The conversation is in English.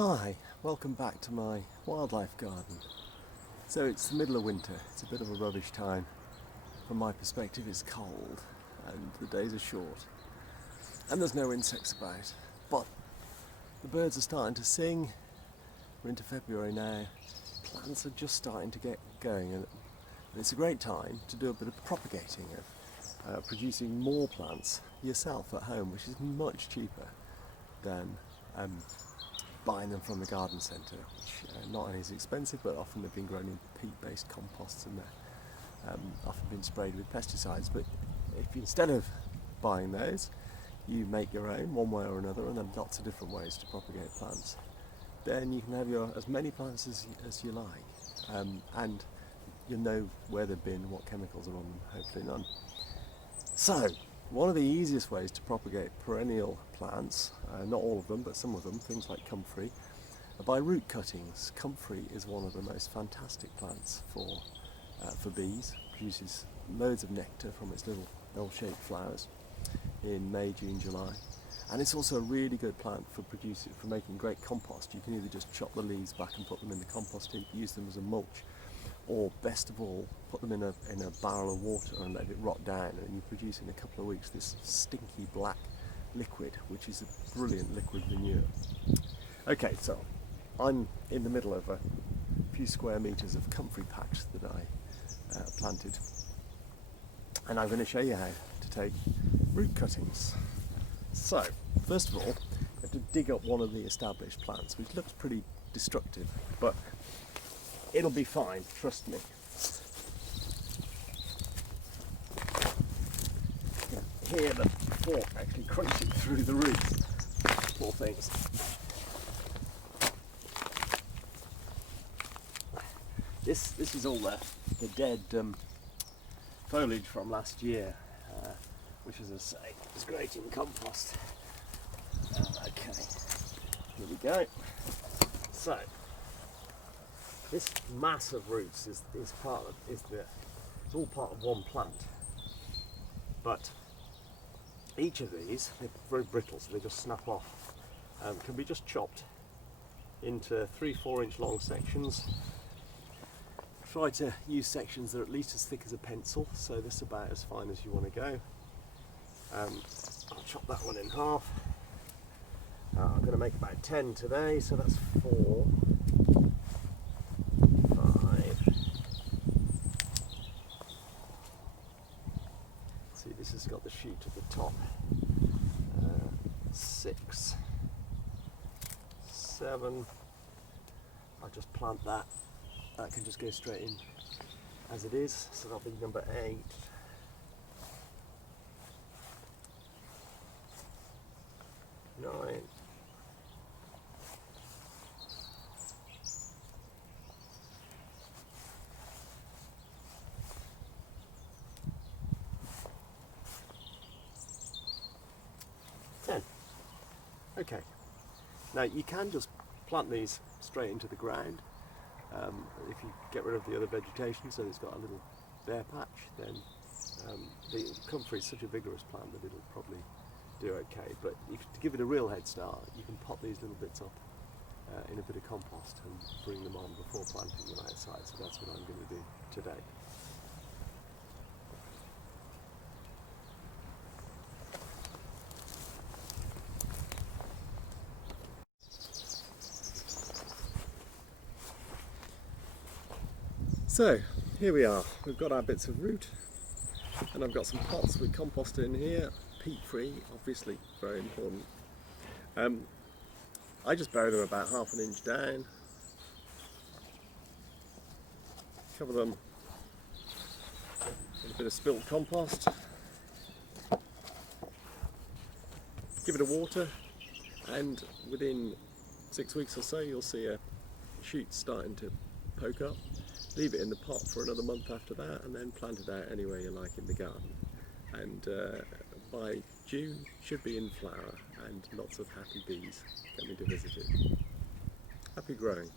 Hi, welcome back to my wildlife garden. So it's the middle of winter, it's a bit of a rubbish time. From my perspective it's cold and the days are short and there's no insects about. But the birds are starting to sing, we're into February now, plants are just starting to get going and it's a great time to do a bit of propagating of producing more plants yourself at home, which is much cheaper than buying them from the garden centre, which not only is expensive but often they've been grown in peat-based composts and they're often been sprayed with pesticides. But if instead of buying those you make your own one way or another, and there are lots of different ways to propagate plants, then you can have as many plants as you like, and you'll know where they've been, what chemicals are on them, hopefully none. So one of the easiest ways to propagate perennial plants, not all of them but some of them, things like comfrey, are by root cuttings. Comfrey is one of the most fantastic plants for bees. It produces loads of nectar from its little L-shaped flowers in May, June, July, and it's also a really good plant for making great compost. You can either just chop the leaves back and put them in the compost heap, use them as a mulch, or best of all, put them in a barrel of water and let it rot down, and you produce in a couple of weeks this stinky black liquid, which is a brilliant liquid manure. Okay, so I'm in the middle of a few square metres of comfrey patch that I planted, and I'm going to show you how to take root cuttings. So, first of all, you have to dig up one of the established plants, which looks pretty destructive, but it'll be fine, trust me. You can hear the fork actually crunching through the roots. Poor things. This is all the dead foliage from last year, which, as I say, is great in compost. Okay, here we go. So this mass of roots is all part of one plant, but each of these, they're very brittle, so they just snap off. Can be just chopped into 3-4 inch long sections. Try to use sections that are at least as thick as a pencil, so this is about as fine as you want to go. I'll chop that one in half. I'm going to make about 10 today, so that's 4, 5. See, this has got the shoot at the top. 6, 7. I'll just plant that. That can just go straight in as it is, so that'll be number 8. 9. 10. Okay. Now you can just plant these straight into the ground. If you get rid of the other vegetation, so it's got a little bare patch, then the comfrey is such a vigorous plant that it'll probably do okay. But to give it a real head start, you can pot these little bits up in a bit of compost and bring them on before planting them outside. So that's what I'm going to do today. So here we are, we've got our bits of root, and I've got some pots with compost in here, peat free, obviously very important. I just bury them about ½ an inch down, cover them with a bit of spilt compost, give it a water, and within 6 weeks or so you'll see a shoot starting to poke up. Leave it in the pot for another month after that, and then plant it out anywhere you like in the garden. And by June, should be in flower, and lots of happy bees coming to visit it. Happy growing.